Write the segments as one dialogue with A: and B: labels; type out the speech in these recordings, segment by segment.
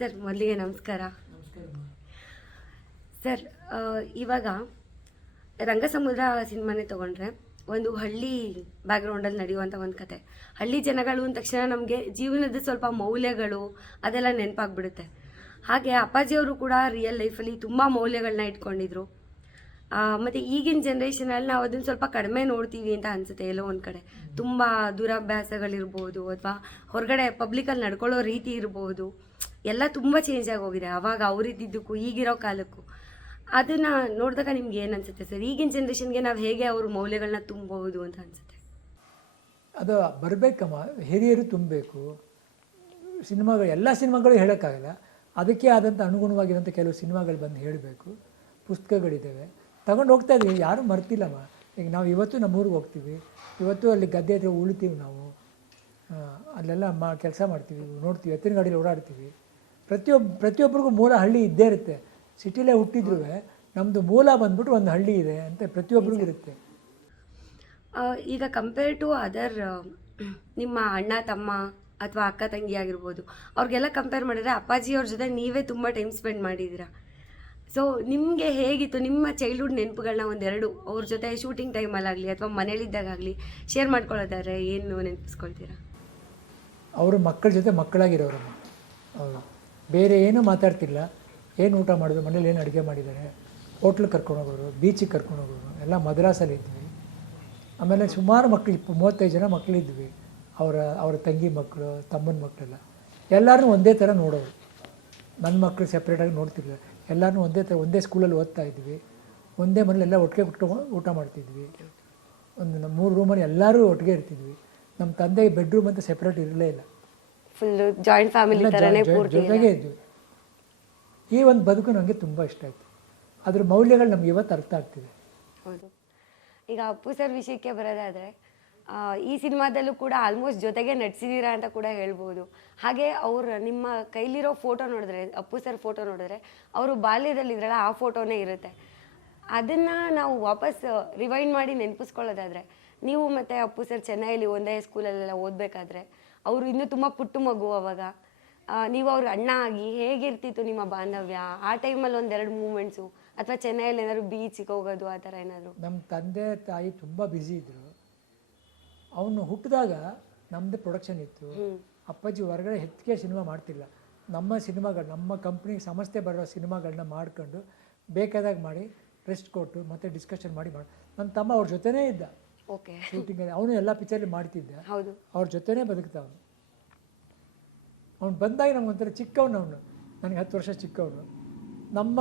A: Sir ಮೊದಲಿಗೆ ನಮಸ್ಕಾರ. Sir ಇವಾಗ ರಂಗಸಮುದ್ರ ಸಿನಿಮಾನೇ ತಗೊಂಡ್ರೆ ಒಂದು ಹಳ್ಳಿ ಬ್ಯಾಕ್ಗ್ರೌಂಡಲ್ಲಿ ನಡೆಯುವಂಥ ಒಂದು ಕತೆ. ಹಳ್ಳಿ ಜನಗಳು ಅಂದ ತಕ್ಷಣ ನಮಗೆ ಜೀವನದ ಸ್ವಲ್ಪ ಮೌಲ್ಯಗಳು ಅದೆಲ್ಲ ನೆನಪಾಗ್ಬಿಡುತ್ತೆ. ಹಾಗೆ ಅಪ್ಪಾಜಿಯವರು ಕೂಡ ರಿಯಲ್ ಲೈಫಲ್ಲಿ ತುಂಬ ಮೌಲ್ಯಗಳನ್ನ ಇಟ್ಕೊಂಡಿದ್ರು. ಮತ್ತು ಮತ್ತೆ ಈಗಿನ ಜನ್ರೇಷನಲ್ಲಿ ನಾವು ಅದನ್ನು ಸ್ವಲ್ಪ ಕಡಿಮೆ ನೋಡ್ತೀವಿ ಅಂತ ಅನ್ಸುತ್ತೆ ಎಲ್ಲೋ ಒಂದು ಕಡೆ. ತುಂಬ ದುರಭ್ಯಾಸಗಳಿರ್ಬೋದು ಅಥವಾ ಹೊರಗಡೆ ಪಬ್ಲಿಕಲ್ಲಿ ನಡ್ಕೊಳ್ಳೋ ರೀತಿ ಇರ್ಬೋದು. ಎಲ್ಲ ತುಂಬ ಚೇಂಜ್ ಹೋಗಿದೆ ಅವಾಗ ಅವರಿದ್ದಕ್ಕೂ ಈಗಿರೋ ಕಾಲಕ್ಕೂ. ಅದನ್ನ ನೋಡಿದಾಗ ನಿಮ್ಗೆ ಏನು ಅನ್ಸುತ್ತೆ ಸರ್? ಈಗಿನ ಜನ್ರೇಷನ್ಗೆ ನಾವು ಹೇಗೆ ಅವ್ರ ಮೌಲ್ಯಗಳನ್ನ ತುಂಬಬಹುದು ಅಂತ ಅನ್ಸುತ್ತೆ?
B: ಅದು ಬರಬೇಕಮ್ಮ, ಹಿರಿಯರು ತುಂಬಬೇಕು. ಸಿನಿಮಾಗಳು ಎಲ್ಲ ಸಿನಿಮಾಗಳು ಹೇಳೋಕ್ಕಾಗಲ್ಲ. ಅದಕ್ಕೆ ಆದಂಥ ಅನುಗುಣವಾಗಿರೋಂಥ ಕೆಲವು ಸಿನಿಮಾಗಳು ಬಂದು ಹೇಳಬೇಕು. ಪುಸ್ತಕಗಳಿದ್ದಾವೆ ತಗೊಂಡು ಹೋಗ್ತಾ ಇದ್ದೀವಿ ಯಾರೂ ಮರ್ತಿಲ್ಲಮ್ಮ. ಈಗ ನಾವು ಇವತ್ತು ನಮ್ಮ ಊರಿಗೆ ಹೋಗ್ತೀವಿ. ಇವತ್ತು ಅಲ್ಲಿ ಗದ್ದೆ ಹತ್ರ ಉಳಿತೀವಿ ನಾವು. ಅಲ್ಲೆಲ್ಲ ಮಾ, ಕೆಲಸ ಮಾಡ್ತೀವಿ. ನೋಡ್ತೀವಿ. ಎತ್ತಿನ ಗಾಡೀಲಿ ಓಡಾಡ್ತೀವಿ. ಪ್ರತಿಯೊಬ್ಬ ಪ್ರತಿಯೊಬ್ಬರಿಗೂ ಮೂಲ ಹಳ್ಳಿ ಇದ್ದೇ ಇರುತ್ತೆ. ಸಿಟಿಲೇ ಹುಟ್ಟಿದ್ರು ನಮ್ಮದು ಮೂಲ ಬಂದ್ಬಿಟ್ಟು ಒಂದು ಹಳ್ಳಿ ಇದೆ ಅಂತ ಪ್ರತಿಯೊಬ್ಬರಿಗೂ ಇರುತ್ತೆ.
A: ಈಗ ಕಂಪೇರ್ ಟು ಅದರ್ ನಿಮ್ಮ ಅಣ್ಣ ತಮ್ಮ ಅಥವಾ ಅಕ್ಕ ತಂಗಿ ಆಗಿರ್ಬೋದು ಅವ್ರಿಗೆಲ್ಲ ಕಂಪೇರ್ ಮಾಡಿದ್ರೆ ಅಪ್ಪಾಜಿಯವ್ರ ಜೊತೆ ನೀವೇ ತುಂಬ ಟೈಮ್ ಸ್ಪೆಂಡ್ ಮಾಡಿದ್ದೀರಾ ಸೊ ನಿಮಗೆ ಹೇಗಿತ್ತು? ನಿಮ್ಮ ಚೈಲ್ಡ್ಹುಡ್ ನೆನಪುಗಳನ್ನ ಒಂದೆರಡು ಅವ್ರ ಜೊತೆ ಶೂಟಿಂಗ್ ಟೈಮಲ್ಲಾಗಲಿ ಅಥವಾ ಮನೇಲಿದ್ದಾಗಲಿ ಶೇರ್ ಮಾಡ್ಕೊಳ್ಳೋದಾದ್ರೆ ಏನು ನೆನಪಿಸ್ಕೊಳ್ತೀರಾ?
B: ಅವರು ಮಕ್ಕಳ ಜೊತೆ ಮಕ್ಕಳಾಗಿರೋರಮ್ಮ. ಬೇರೆ ಏನೂ ಮಾತಾಡ್ತಿಲ್ಲ. ಏನು ಊಟ ಮಾಡಿದ್ರು? ಮನೇಲಿ ಏನು ಅಡುಗೆ ಮಾಡಿದ್ದಾರೆ? ಹೋಟ್ಲಿಗೆ ಕರ್ಕೊಂಡು ಹೋಗೋರು ಬೀಚಿಗೆ ಕರ್ಕೊಂಡು ಹೋಗೋರು, ಎಲ್ಲ ಮದ್ರಾಸಲ್ಲಿ ಇದ್ವಿ. ಆಮೇಲೆ ಸುಮಾರು ಮಕ್ಕಳು ಇಪ್ಪ, ಮೂವತ್ತೈದು ಜನ ಮಕ್ಕಳಿದ್ವಿ ಅವರ ಅವರ ತಂಗಿ ಮಕ್ಕಳು ತಮ್ಮನ ಮಕ್ಕಳೆಲ್ಲ ಎಲ್ಲರನ್ನೂ ಒಂದೇ ಥರ ನೋಡೋರು. ನನ್ನ ಮಕ್ಕಳು ಸಪ್ರೇಟಾಗಿ ನೋಡ್ತಿಲ್ಲ ಎಲ್ಲರನ್ನೂ ಒಂದೇ ಥರ ಒಂದೇ ಸ್ಕೂಲಲ್ಲಿ ಓದ್ತಾ ಇದ್ವಿ. ಒಂದೇ ಮನೇಲಿ ಎಲ್ಲ ಒಟ್ಟಿಗೆ ಕುಟ್ಕೊಂಡು ಊಟ ಮಾಡ್ತಿದ್ವಿ. ಒಂದು ಮೂರು ರೂಮಲ್ಲಿ ಎಲ್ಲರೂ ಒಟ್ಟಿಗೆ ಇರ್ತಿದ್ವಿ. ನಮ್ಮ ತಂದೆ ಬೆಡ್ರೂಮ್ ಅಂತ ಸೆಪ್ರೇಟ್ ಇರಲೇ ಇಲ್ಲ.
A: ಫುಲ್ ಜಾಯಿಂಟ್ ಫ್ಯಾಮಿಲಿ ಥರನೇ ಪೂರ್ತಿ
B: ಜೊತೆಗೆ ಇದ್ವಿ ಈ ಒಂದು ಬದುಕು ನನಗೆ ತುಂಬ ಇಷ್ಟ ಆಯಿತು. ಅದ್ರ ಮೌಲ್ಯಗಳು ನಮ್ಗೆ ಇವತ್ತು ಅರ್ಥ ಆಗ್ತಿದೆ.
A: ಹೌದು. ಈಗ ಅಪ್ಪು ಸರ್ ವಿಷಯಕ್ಕೆ ಬರೋದಾದರೆ ಈ ಸಿನಿಮಾದಲ್ಲೂ ಕೂಡ ಆಲ್ಮೋಸ್ಟ್ ಜೊತೆಗೆ ನಟಿಸಿದ್ದೀರಾ ಅಂತ ಕೂಡ ಹೇಳ್ಬೋದು. ಹಾಗೆ ಅವರು ನಿಮ್ಮ ಕೈಲಿರೋ ಫೋಟೋ ನೋಡಿದ್ರೆ ಅಪ್ಪು ಸರ್ ಫೋಟೋ ನೋಡಿದ್ರೆ ಅವರು ಬಾಲ್ಯದಲ್ಲಿದ್ರಲ್ಲ ಆ ಫೋಟೋನೇ ಇರುತ್ತೆ. ಅದನ್ನು ನಾವು ವಾಪಸ್ ರಿವೈಂಡ್ ಮಾಡಿ ನೆನಪಿಸ್ಕೊಳ್ಳೋದಾದರೆ ನೀವು ಮತ್ತು ಅಪ್ಪು ಸರ್ ಚೆನ್ನೈಲಿ ಒಂದೇ ಸ್ಕೂಲಲ್ಲೆಲ್ಲ ಓದಬೇಕಾದ್ರೆ ಅವರು ಇನ್ನೂ ತುಂಬ ಪುಟ್ಟು ಮಗು ಅವಾಗ. ನೀವು ಅವ್ರ ಅಣ್ಣ ಆಗಿ ಹೇಗಿರ್ತಿತ್ತು ನಿಮ್ಮ ಬಾಂಧವ್ಯ? ಆ ಟೈಮಲ್ಲಿ ಒಂದೆರಡು ಮೂಮೆಂಟ್ಸು ಅಥವಾ ಚೆನ್ನೈಯಲ್ಲಿ ಏನಾದ್ರು ಬೀಚಿಗೆ ಹೋಗೋದು ಆ ಥರ ಏನಾದರೂ?
B: ನಮ್ಮ ತಂದೆ ತಾಯಿ ತುಂಬ ಬ್ಯುಸಿ ಇದ್ದರು ಅವನು ಹುಟ್ಟಿದಾಗ ನಮ್ಮದು ಪ್ರೊಡಕ್ಷನ್ ಇತ್ತು. ಅಪ್ಪಾಜಿ ಹೊರಗಡೆ ಹೆಚ್ಚಿಗೆ ಸಿನಿಮಾ ಮಾಡ್ತಿಲ್ಲ. ನಮ್ಮ ಸಿನಿಮಾಗಳು ನಮ್ಮ ಕಂಪ್ನಿಗೆ ಸಮಸ್ಯೆ ಬರೋ ಸಿನಿಮಾಗಳನ್ನ ಮಾಡ್ಕೊಂಡು ಬೇಕಾದಾಗ ಮಾಡಿ ರೆಸ್ಟ್ ಕೊಟ್ಟು ಮತ್ತೆ ಡಿಸ್ಕಷನ್ ಮಾಡಿ ಮಾಡಿ ನನ್ನ ತಮ್ಮ ಅವ್ರ ಜೊತೆನೇ ಇದ್ದ.
A: ಓಕೆ.
B: ಅವನು ಎಲ್ಲ ಪಿಕ್ಚರ್ಲಿ ಮಾಡ್ತಿದ್ದೆ.
A: ಹೌದು.
B: ಅವ್ರ ಜೊತೆನೇ ಬದುಕ್ತಾವನು ಅವ್ನು. ಬಂದಾಗ ನಮ್ಗೊಂಥರ ಚಿಕ್ಕವನು ಅವನು. ನನಗೆ ಹತ್ತು ವರ್ಷ ಚಿಕ್ಕವನು. ನಮ್ಮ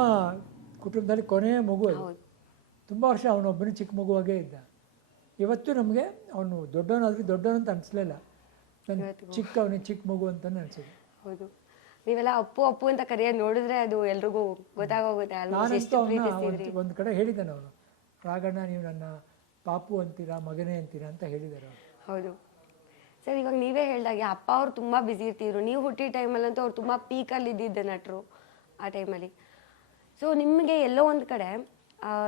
B: ಕುಟುಂಬದಲ್ಲಿ ಕೊನೆಯ ಮಗು ಅದು. ತುಂಬ ವರ್ಷ ಅವನೊಬ್ಬನೇ ಚಿಕ್ಕ ಮಗುವಾಗೇ ಇದ್ದ. ಇವತ್ತು ನಮಗೆ ಅವನು ದೊಡ್ಡವನಾದ್ರೂ ದೊಡ್ಡವನು ಅಂತ ಅನಿಸ್ಲಿಲ್ಲ. ನನ್ನ. ಚಿಕ್ಕವನೇ ಚಿಕ್ಕ ಮಗು ಅಂತ ಅನಿಸಿದೆ
A: ಹೌದು. ನೀವೆಲ್ಲ ಅಪ್ಪು ಅಪ್ಪು ಅಂತ ಕರೆಯೋದು ನೋಡಿದ್ರೆ ಅದು ಎಲ್ರಿಗೂ ಗೊತ್ತಾಗೋಗುತ್ತೆ.
B: ಒಂದು ಕಡೆ ಹೇಳಿದ್ದಾನೆ ಅವನು. ರಾಘಣ್ಣ ನೀವು ನನ್ನ ಪಾಪು ಅಂತೀರಾ, ಮಗನೇ ಅಂತೀರಾ ಅಂತ ಹೇಳಿದ್ದಾರೆ
A: ಹೌದು. ಸರ್, ಇವಾಗ ನೀವೇ ಹೇಳಿದಾಗೆ ಅಪ್ಪ ಅವ್ರು ತುಂಬಾ ಬ್ಯುಸಿ ಇರ್ತಿದ್ರು. ನೀವು ಹುಟ್ಟಿ ಟೈಮಲ್ಲಂತೂ ಅವ್ರು ತುಂಬಾ ಪೀಕಲ್ಲಿ ಇದ್ದಿದ್ದೆ ನಟರು ಆ ಟೈಮಲ್ಲಿ ಸೊ ನಿಮಗೆ ಎಲ್ಲೋ ಒಂದು ಕಡೆ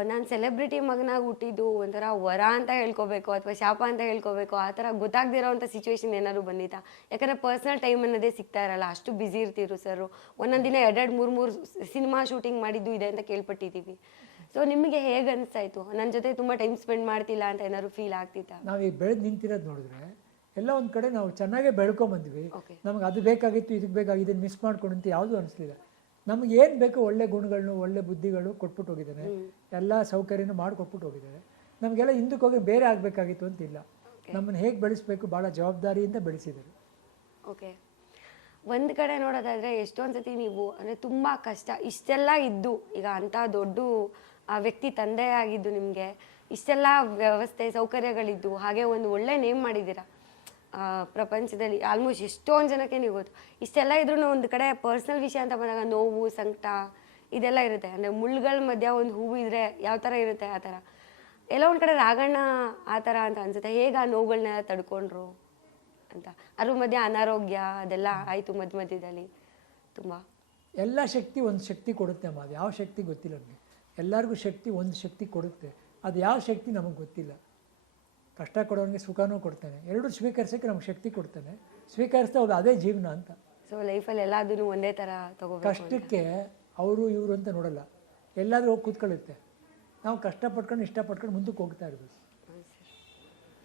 A: ನಾನು ಸೆಲೆಬ್ರಿಟಿ ಮಗನಾಗಿ ಹುಟ್ಟಿದ್ದು ಒಂಥರ ವರ ಅಂತ ಹೇಳ್ಕೋಬೇಕು ಅಥವಾ ಶಾಪ ಅಂತ ಹೇಳ್ಕೋಬೇಕು, ಆ ಥರ ಗೊತ್ತಾಗ್ದಿರೋಂಥ ಸಿಚುವೇಶನ್ ಏನಾದ್ರು ಬಂದಿತ್ತಾ? ಯಾಕಂದರೆ ಪರ್ಸ್ನಲ್ ಟೈಮ್ ಅನ್ನೋದೇ ಸಿಗ್ತಾ ಇರಲ್ಲ. ಅಷ್ಟು ಬ್ಯುಸಿ ಇರ್ತಿದ್ರು ಸರ್. ಒಂದೊಂದು ದಿನ ಎರಡೆರಡು ಮೂರು ಮೂರು ಸಿನಿಮಾ ಶೂಟಿಂಗ್ ಮಾಡಿದ್ದು ಇದೆ ಅಂತ ಕೇಳ್ಪಟ್ಟಿದ್ದೀವಿ. ಸೊ ನಿಮಗೆ ಹೇಗೆ ಅನಿಸ್ತಾ ಇತ್ತು ನನ್ನ ಜೊತೆ ತುಂಬ ಟೈಮ್ ಸ್ಪೆಂಡ್ ಮಾಡ್ತಿಲ್ಲ ಅಂತ ಏನಾದ್ರು ಫೀಲ್ ಆಗ್ತಿತ್ತಾ?
B: ಈಗ ಬೆಳೆದು ನಿಂತಿರೋದು ನೋಡಿದ್ರೆ ಎಲ್ಲ ಒಂದು ಕಡೆ ನಾವು ಚೆನ್ನಾಗೇ ಬೆಳ್ಕೊಂಬಂದ್ವಿ ನಮಗೆ ಅದು ಬೇಕಾಗಿತ್ತು ಇದಕ್ಕೆ ಬೇಕಾಗಿ ಇದನ್ನು ಮಿಸ್ ಮಾಡ್ಕೊಂಡು ಅಂತ ಯಾವುದೂ ಅನಿಸ್ಲಿಲ್ಲ. ನಮ್ಗೆ ಏನು ಬೇಕು ಒಳ್ಳೆ ಗುಣಗಳನ್ನು ಒಳ್ಳೆ ಬುದ್ಧಿಗಳು ಕೊಟ್ಬಿಟ್ಟು ಹೋಗಿದ್ದಾರೆ ಎಲ್ಲ ಸೌಕರ್ಯನೂ ಮಾಡಿಕೊಟ್ಬಿಟ್ಟು ಹೋಗಿದ್ದಾರೆ ನಮಗೆಲ್ಲ ಹಿಂದಕ್ಕೆ ಹೋಗಿ ಬೇರೆ ಆಗಬೇಕಾಗಿತ್ತು ಅಂತಿಲ್ಲ ನಮ್ಮನ್ನು ಹೇಗೆ ಬೆಳೆಸಬೇಕು ಭಾಳ ಜವಾಬ್ದಾರಿಯಿಂದ ಬೆಳೆಸಿದರು.
A: ಓಕೆ ಒಂದು ಕಡೆ ನೋಡೋದಾದ್ರೆ ಎಷ್ಟೊಂದು ಸತಿ ನೀವು ಅಂದರೆ ತುಂಬ ಕಷ್ಟ ಇಷ್ಟೆಲ್ಲ ಇದ್ದು ಈಗ ಅಂಥ ದೊಡ್ಡ ಆ ವ್ಯಕ್ತಿ ತಂದೆ ಆಗಿದ್ದು ನಿಮಗೆ, ಇಷ್ಟೆಲ್ಲ ವ್ಯವಸ್ಥೆ ಸೌಕರ್ಯಗಳಿದ್ದು ಹಾಗೆ ಒಂದು ಒಳ್ಳೆ ನೇಮ್ ಮಾಡಿದ್ದೀರಾ? ಪ್ರಪಂಚದಲ್ಲಿ ಆಲ್ಮೋಸ್ಟ್ ಎಷ್ಟೊಂದು ಜನಕ್ಕೆ ನೀವು ಗೊತ್ತು. ಇಷ್ಟೆಲ್ಲ ಇದ್ರೂ ಒಂದು ಕಡೆ ಪರ್ಸ್ನಲ್ ವಿಷಯ ಅಂತ ಬಂದಾಗ ನೋವು, ಸಂಕಟ, ಇದೆಲ್ಲ ಇರುತ್ತೆ. ಅಂದರೆ ಮುಳ್ಳುಗಳ ಮಧ್ಯ ಒಂದು ಹೂವು ಇದ್ರೆ ಯಾವ ಥರ ಇರುತ್ತೆ ಆ ಥರ ಎಲ್ಲ ಒಂದು ಕಡೆ ರಾಗಣ್ಣ ಆ ಥರ ಅಂತ ಅನ್ಸುತ್ತೆ. ಹೇಗೆ ಆ ನೋವುಗಳನ್ನೆಲ್ಲ ತಡ್ಕೊಂಡ್ರು ಅಂತ. ಅದ್ರ ಮಧ್ಯೆ ಅನಾರೋಗ್ಯ, ಅದೆಲ್ಲ ಆಯಿತು ಮಧ್ಯ ಮಧ್ಯದಲ್ಲಿ. ತುಂಬ.
B: ಎಲ್ಲ ಶಕ್ತಿ ಒಂದು ಶಕ್ತಿ ಕೊಡುತ್ತೆ ಅಮ್ಮ ಯಾವ ಶಕ್ತಿ ಗೊತ್ತಿಲ್ಲ ನಮಗೆ? ಎಲ್ಲರಿಗೂ ಶಕ್ತಿ ಒಂದು ಶಕ್ತಿ ಕೊಡುತ್ತೆ. ಅದು ಯಾವ ಶಕ್ತಿ ನಮಗೆ ಗೊತ್ತಿಲ್ಲ. ಕಷ್ಟ ಕೊಡೋನಿಗೆ ಸುಖನೂ ಕೊಡ್ತಾನೆ. ಎರಡೂ ಸ್ವೀಕರಿಸೋಕ್ಕೆ ನಮ್ಗೆ ಶಕ್ತಿ ಕೊಡ್ತಾನೆ. ಸ್ವೀಕರಿಸ್ತಾ ಹೋಗಿ ಅದೇ ಜೀವನ ಅಂತ.
A: ಸೊ ಲೈಫಲ್ಲಿ ಎಲ್ಲದನ್ನು ಒಂದೇ ಥರ ತಗೋ
B: ಕಷ್ಟಕ್ಕೆ ಅವರು ಇವರು ಅಂತ ನೋಡಲ್ಲ. ಎಲ್ಲಾದರೂ ಹೋಗಿ ಕೂತ್ಕೊಳ್ಳುತ್ತೆ. ನಾವು ಕಷ್ಟಪಟ್ಕೊಂಡು ಇಷ್ಟಪಟ್ಕೊಂಡು ಮುಂದಕ್ಕೆ ಹೋಗ್ತಾ ಇರಬೇಕು.